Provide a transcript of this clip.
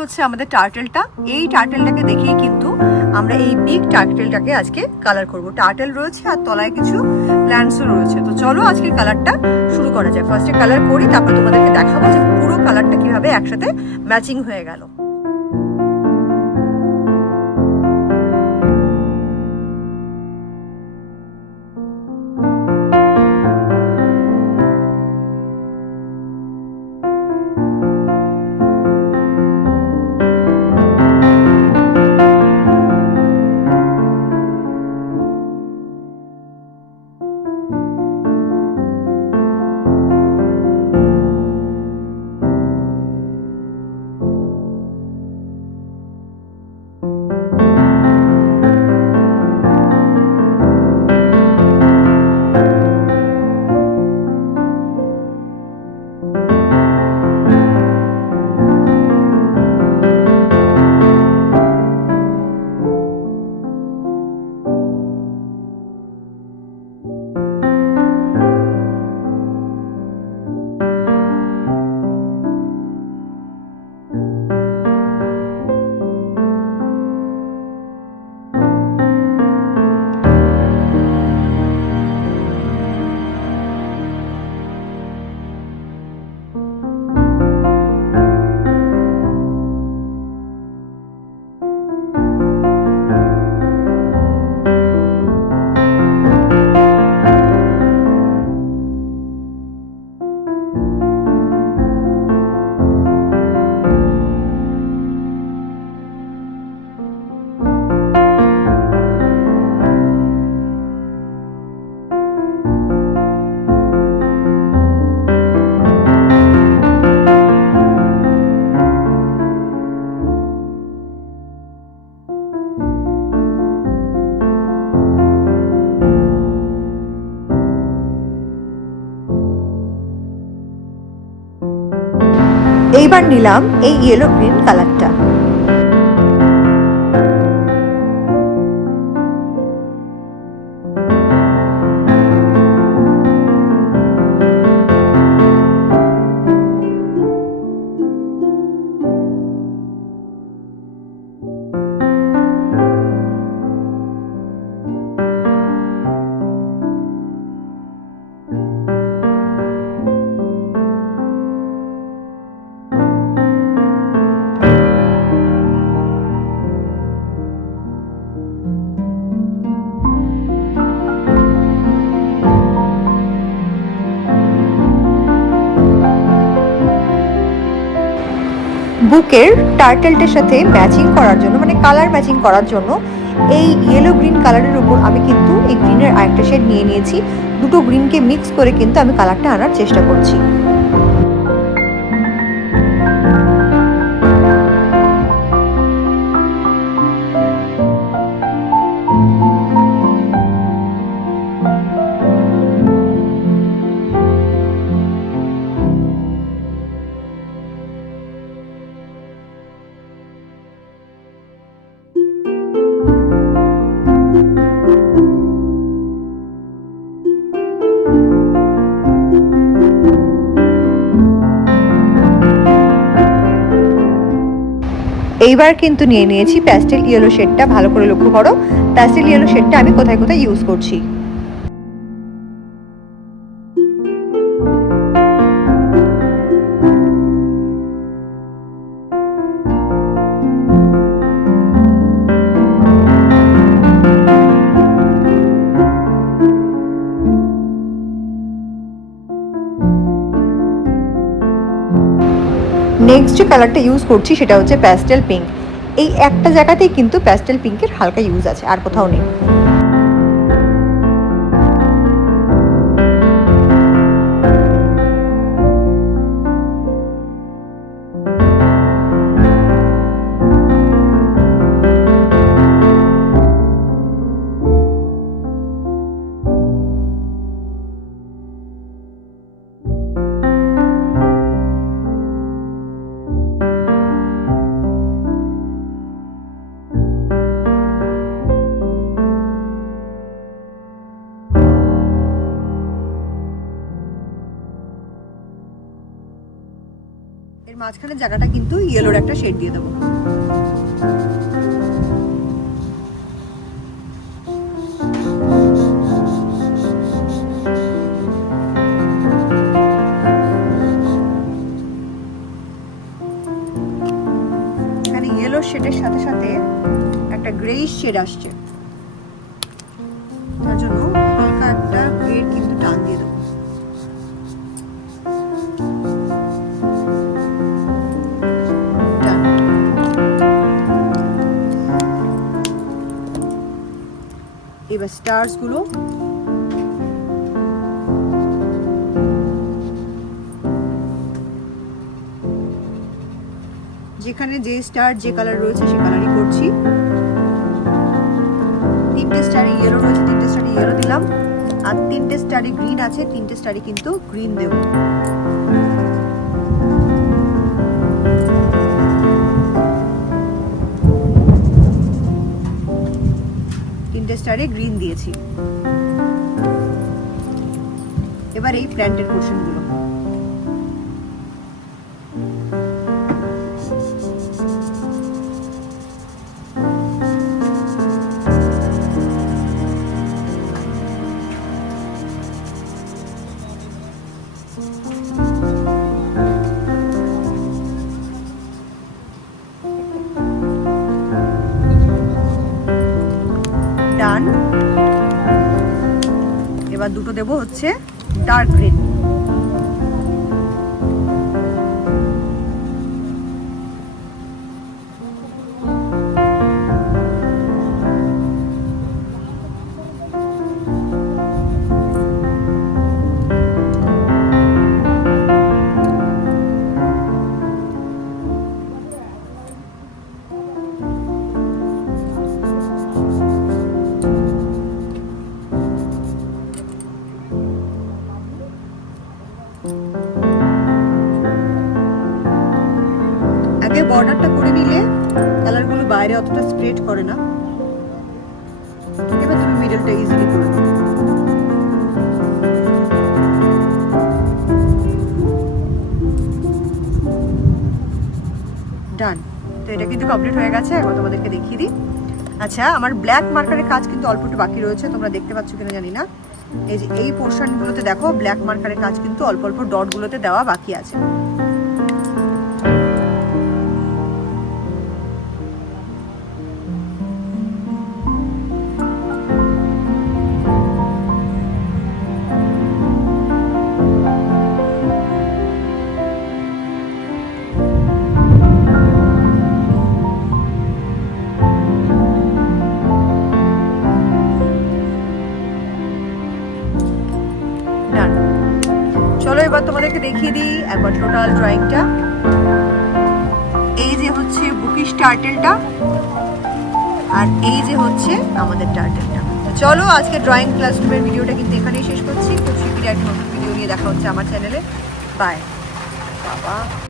হচ্ছে আমাদের টার্টেলটা। এই টার্টেলটাকে দেখেই কিন্তু আমরা এই বিগ টার্টেলটাকে আজকে কালার করব। টার্টেল রয়েছে আর তলায় কিছু প্ল্যান্টসও রয়েছে। তো চলো আজকের কালারটা শুরু করা যায়। ফার্স্টে কালার করি, তারপর তোমাদেরকে দেখাবো যে পুরো কালারটা কিভাবে একসাথে ম্যাচিং হয়ে গেল। এইবার নিলাম এই ইয়েলো গ্রিন কালারটা। বুকের টার্টেলটার সাথে ম্যাচিং করার জন্য, মানে কালার ম্যাচিং করার জন্য এই ইয়েলো গ্রিন কালারের উপর আমি কিন্তু এই গ্রিনের আরেকটা শেড নিয়ে নিয়েছি। দুটো গ্রিনকে মিক্স করে কিন্তু আমি কালারটা আনার চেষ্টা করছি। এইবার কিন্তু নিয়ে নিয়েছি প্যাস্টেল ইয়েলো শেডটা। ভালো করে লক্ষ্য করো প্যাস্টেল ইয়েলো শেডটা আমি কোথায় কোথায় ইউজ করছি। নেক্সট যে কালারটা ইউজ করছি সেটা হচ্ছে প্যাস্টেল পিঙ্ক। এই একটা জায়গাতেই কিন্তু প্যাস্টেল পিঙ্কের হালকা ইউজ আছে, আর কোথাও নেই। মাঝখানের জায়গাটা কিন্তু ইয়েলোর একটা শেড দিয়ে দেবো। এখানে ইয়েলো শেডের সাথে সাথে একটা গ্রেইশ শেড আসছে, তার জন্য হালকা একটা গ্রের কিন্তু টান দিয়ে দেবো। এবার স্টার্স গুলো যেখানে যে স্টার যে কালার রয়েছে সে কালারই করছি। 3টে স্টারে ইয়েলো রয়েছে, 3টে স্টারে ইয়েলো দিলাম, আর 3টে স্টারে গ্রিন আছে, 3টে স্টারে কিন্তু গ্রিন দেব। স্টারে গ্রিন দিয়েছি। এবার এই প্ল্যান্টের পোর্শন গুলো ডান। এবার দুটো দেব হচ্ছে ডার্ক গ্রিন। আগে বর্ডারটা করে নিলে কালারগুলো বাইরে অতটা স্প্রেড করে না। এবার তুমি মিডলটা ইজিলি করে নাও। ডান। তো এটা কিন্তু কমপ্লিট হয়ে গেছে, এখন তোমাদেরকে দেখিয়ে দিই। আচ্ছা, আমার ব্ল্যাক মার্কারের কাজ কিন্তু অল্প একটু বাকি রয়েছে, তোমরা দেখতে পাচ্ছ কিনা জানি না। এই যে এই পোর্শনগুলোতে দেখো ব্ল্যাক মার্কারের কাজ কিন্তু অল্প অল্প ডটগুলোতে দেওয়া বাকি আছে। চলো এবার তোমাদেরকে দেখিয়ে দিই একবার টোটাল ড্রয়িংটা। এই যে হচ্ছে বুকিশ টার্টেলটা, আর এই যে হচ্ছে আমাদের টার্টেলটা। চলো আজকে ড্রয়িং ক্লাসরুমের ভিডিওটা কিন্তু এখানেই শেষ করছি। খুব শীঘ্রই একটা নতুন ভিডিও নিয়ে দেখা হচ্ছে আমার চ্যানেলে। বাই বাবা।